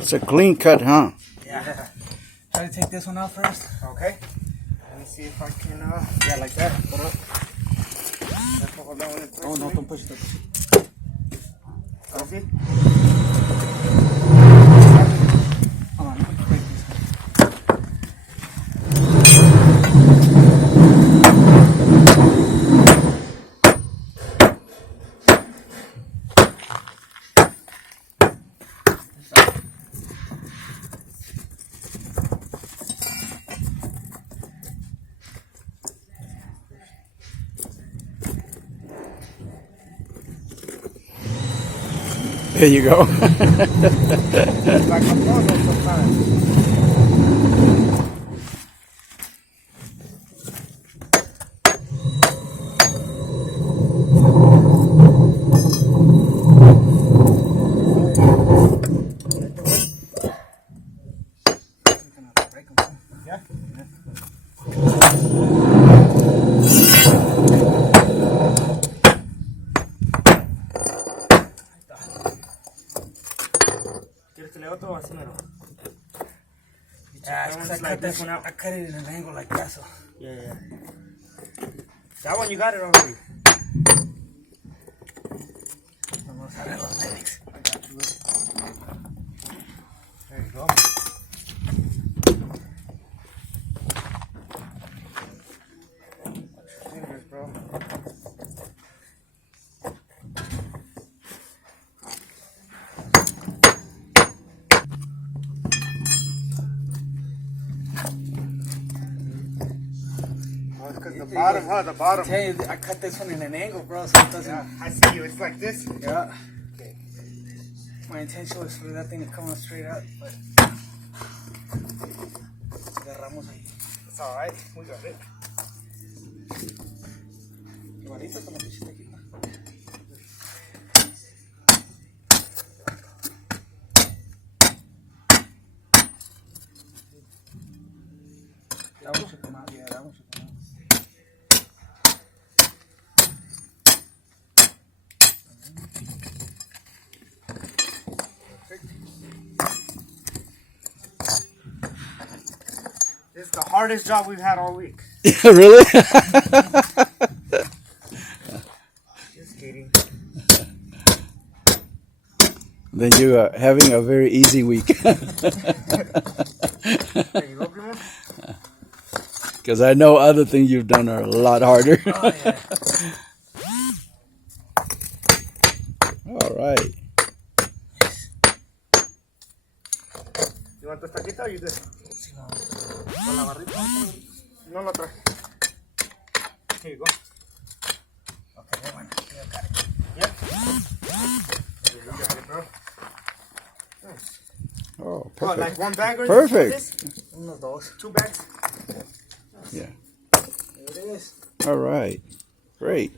It's a clean cut, huh? Yeah. Try to take this one out first. Okay. Let me see if I can, yeah, like that. Put up. Oh, no, don't push it. Coffee? Hold on, let me break this. There you go. It's like a puzzle sometimes. Yeah. Yeah, because I cut this one out. I cut it in an angle like that, so. Yeah. That one you got it already. Vamos a ver los medics. I got you. There you go. Watch your fingers, bro. The bottom, huh? The bottom. I tell you, I cut this one in an angle, bro, so it doesn't. Yeah, I see you. It's like this. Yeah. Okay. My intention was for that thing to come out straight out, but. Agarramos ahí. It's alright. We got it. Igualito como lo hiciste aquí. That one should come out. Yeah, that one should come out. This is the hardest job we've had all week. Yeah, really? Just kidding. Then you are having a very easy week. There you go, Primo. Because I know other things you've done are a lot harder. Oh, yeah. All right. You want the taquita or you good? Con la barrita. No lo traje. Here you go. Okay, that one. You got it. Yep. There you got it, bro. Nice. Oh, What, perfect. like one bag or Perfect. this? Unos dos. 2 bags. Yeah. There it is. All right. Great.